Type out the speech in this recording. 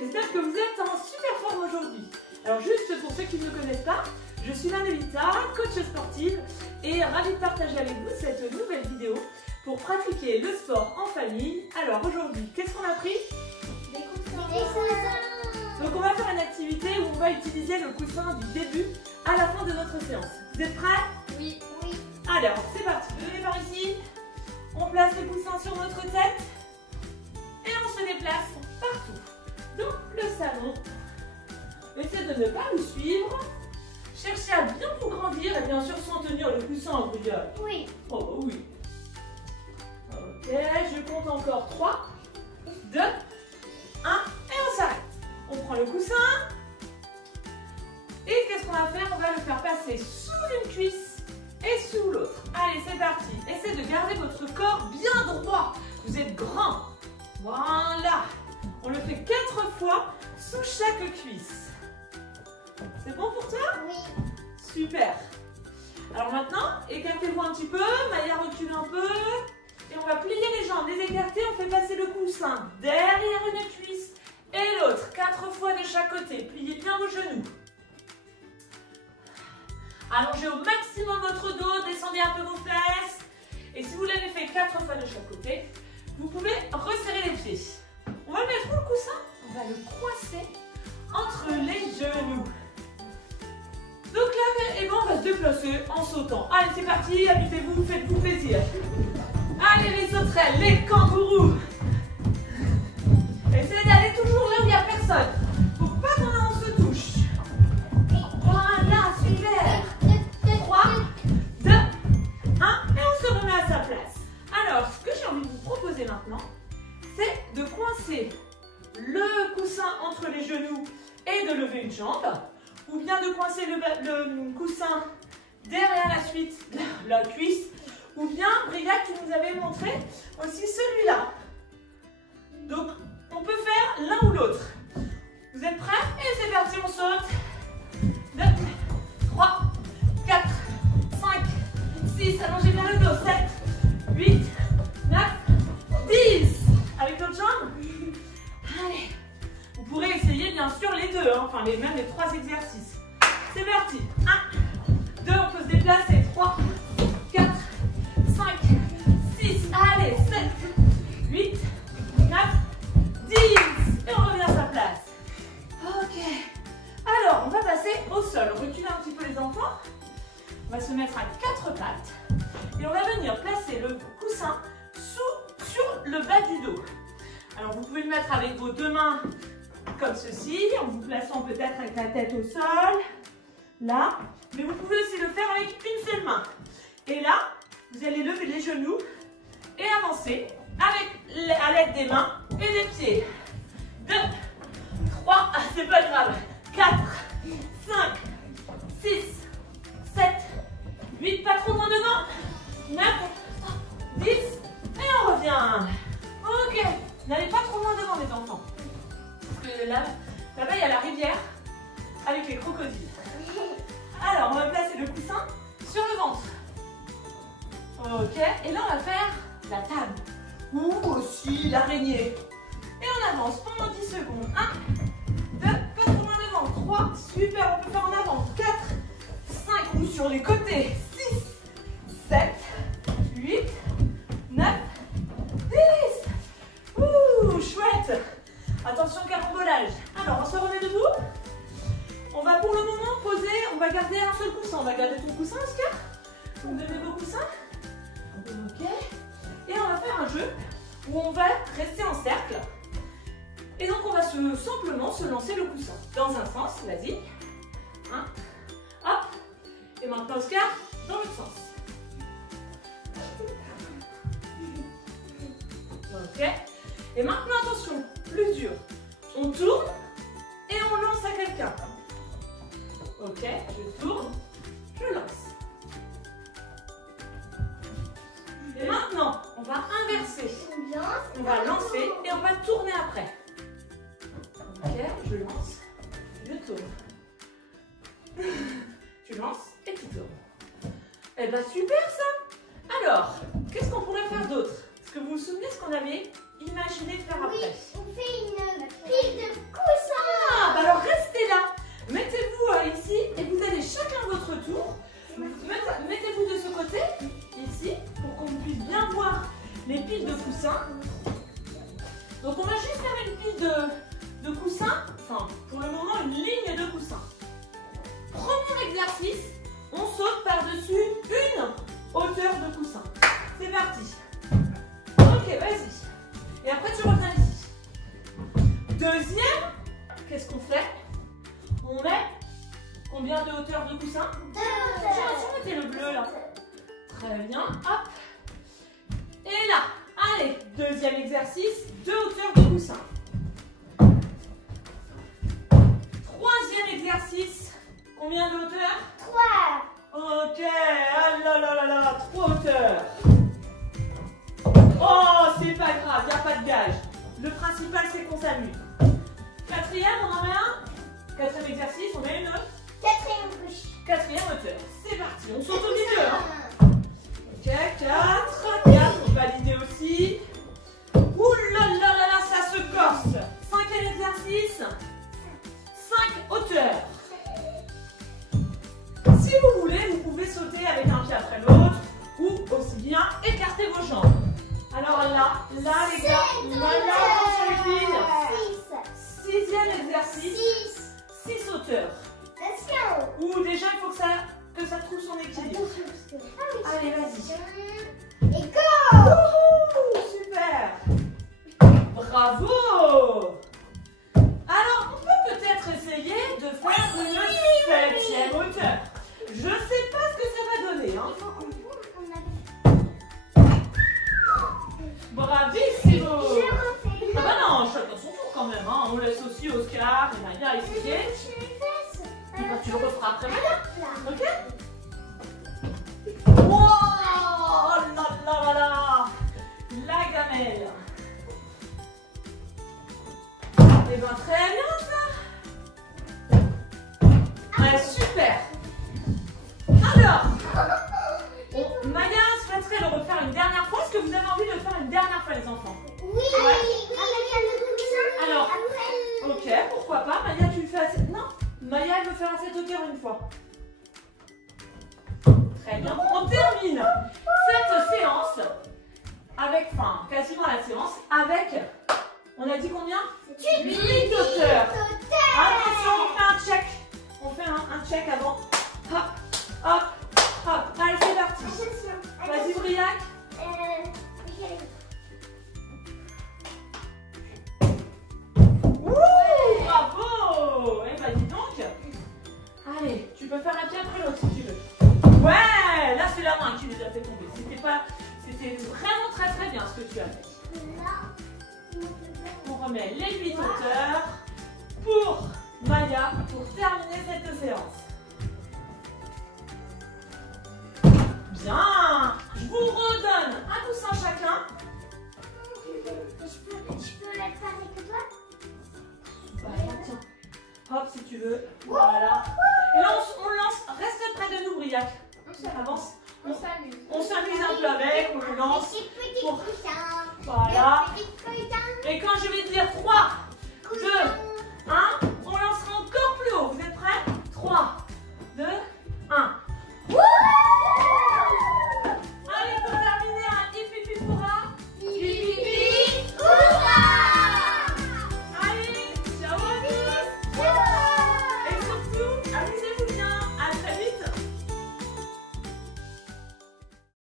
J'espère que vous êtes en super forme aujourd'hui. Alors juste pour ceux qui ne me connaissent pas, je suis Manuelita, coach sportive et ravie de partager avec vous cette nouvelle vidéo pour pratiquer le sport en famille. Alors aujourd'hui, qu'est-ce qu'on a pris? Des coussins. Donc on va faire une activité où on va utiliser le coussin du début à la fin de notre séance. Vous êtes prêts? Oui. Alors c'est parti, venez par ici. On place le coussin sur notre tête et on se déplace partout dans le salon. Essayez de ne pas nous suivre. Cherchez à bien vous grandir et bien sûr sans tenir le coussin en bruyère. Oui. Oh oui. Ok, je compte encore 3, 2, 1 et on s'arrête. On prend le coussin. Et qu'est-ce qu'on va faire? On va le faire passer sous une cuisse et sous l'autre. Allez, c'est parti. Essayez de garder votre corps bien droit. Vous êtes grand. Voilà. On le fait 4 fois sous chaque cuisse. C'est bon pour toi? Oui. Super. Alors maintenant, écartez-vous un petit peu. Maya recule un peu. Et on va plier les jambes, les écarter. On fait passer le coussin derrière une cuisse et l'autre. 4 fois de chaque côté. Pliez bien vos genoux. Allongez au maximum votre dos. Descendez un peu vos fesses. Et si vous l'avez fait 4 fois de chaque côté, vous pouvez resserrer les pieds. On va le mettre où le coussin? On va le croiser entre les genoux. Donc là, eh ben, on va se déplacer en sautant. Allez, c'est parti, amusez-vous, faites-vous plaisir. Allez, les sauterelles, les kangourous. Essayez d'aller toujours là où il n'y a personne. Faut pas qu'on se touche. Voilà, super. 3, 2, 1, et on se remet à sa place. Alors, ce que j'ai envie de vous proposer maintenant, c'est de coincer le coussin entre les genoux et de lever une jambe. Ou bien de coincer le coussin derrière la cuisse. Ou bien, Briac, tu nous avais montré aussi celui-là. Donc, on peut faire l'un ou l'autre. Vous êtes prêts? Et c'est parti, on saute. 2, 3, 4, 5, 6. Allongez bien le dos. 7, 8, 9, 10. Avec l'autre jambe. Allez. Vous pourrez essayer bien sûr les deux, hein, enfin même les 3 exercices. C'est parti. 1, 2, on peut se déplacer. 3, 4, 5, 6. Allez, 7, 8, 9, 10. Et on revient à sa place. Ok. Alors, on va passer au sol. Reculez un petit peu les enfants. On va se mettre à 4 pattes. Et on va venir placer le coussin sur le bas du dos. Alors, vous pouvez le mettre avec vos 2 mains comme ceci, en vous plaçant peut-être avec la tête au sol, là. Mais vous pouvez aussi le faire avec une seule main. Et là, vous allez lever les genoux et avancer à l'aide des mains et des pieds. 2, 3, c'est pas grave. 4, 5, 6, 7, 8, pas trop loin devant. 9, 10, et on revient. Ok, n'allez pas trop loin devant les enfants. Parce que là-bas, il y a la rivière avec les crocodiles. Alors, on va placer le coussin sur le ventre. Ok, et là, on va faire la table. Ou aussi l'araignée. Et on avance pendant 10 secondes. 1, 2, pas trop loin devant. 3, super, on peut faire en avant. 4, 5, ou sur les côtés. 6, 7, 8, 9, 10. Ouh, chouette. Attention, carambolage. Alors, on se remet debout. On va pour le moment poser, on va garder un seul coussin. On va garder ton coussin, Oscar. Vous me donnez vos coussins. Ok. Et on va faire un jeu où on va rester en cercle. Et donc, on va simplement se lancer le coussin. Dans un sens, vas-y. 1, hop. Et maintenant, Oscar, dans l'autre sens. Ok. Et maintenant, attention, plus dur. On tourne et on lance à quelqu'un. Ok, je tourne, je lance. Et maintenant, on va inverser. On va lancer et on va tourner après. Ok, je lance, je tourne. Tu lances et tu tournes. Eh bien, super ça! Alors, qu'est-ce qu'on pourrait faire d'autre? Est-ce que vous vous souvenez ce qu'on avait imaginé faire après? Oui, on fait une pile de coussins. coussins. Donc on va juste faire une pile de coussins, enfin pour le moment une ligne de coussins. Premier exercice, on saute par-dessus une hauteur de coussin. C'est parti. Ok, vas-y. Et après tu reviens ici. Deuxième, qu'est-ce qu'on fait? On met combien de hauteur de coussin? 2 Tiens, mettez le bleu là. Très bien, hop. Et là, allez, deuxième exercice, 2 hauteurs de coussin. Troisième exercice, combien de hauteur? 3. Ok, ah là là là là, 3 hauteurs. Oh, c'est pas grave, il n'y a pas de gage. Le principal, c'est qu'on s'amuse. Quatrième, on en met un. Quatrième exercice, on met une. 4e couche. Quatrième hauteur. C'est parti, on saute au milieu. Hein. Ok, 4, validé aussi. Ouh là là là là, ça se corse. Cinquième exercice, 5 hauteurs. Si vous voulez, vous pouvez sauter avec un pied après l'autre ou aussi bien écarter vos jambes. Alors là les gars, voilà, attention les filles. 6e exercice, 6 hauteurs. Ou déjà il faut que ça trouve son équilibre. Allez, vas-y. Et go! Wouhou, super. Bravo. Alors, on peut peut-être essayer de faire une 7e hauteur. Je sais pas ce que ça va donner. Hein. Bravissimo. Ah bah non, chacun son tour quand même. Hein. On laisse aussi Oscar et Maya essayer. Et bah, tu le referas après Maya. Ok? Wow, là là là là. La gamelle. Et ben très bien ça. Ouais, super. Alors, Maya souhaiterait le refaire une dernière fois. Est-ce que vous avez envie de le faire une dernière fois les enfants? Oui. Alors, ok, pourquoi pas. Maya, tu le fais à cette... Non, Maya, elle veut faire à cette hauteur une fois. Très bien. On termine cette séance avec, enfin, quasiment la séance avec, on a dit combien? 8 hauteurs. Attention, on fait un check. On fait un check avant. Hop, hop, hop. Allez, c'est parti. Vas-y, Briac. Ouh, bravo. Eh ben, dis donc. Allez, tu peux faire un pied après l'autre si tu veux. Ouais, là c'est la main qui nous a fait tomber. C'était vraiment très très bien ce que tu as fait. On remet les 8 hauteurs pour Maya pour terminer cette séance. Bien. Je vous redonne un coussin chacun. Je peux la faire avec toi? Voilà, tiens. Hop, si tu veux. Voilà. Et là, on lance. Reste près de nous, Briac. Avance. On s'amuse un peu avec, on le lance.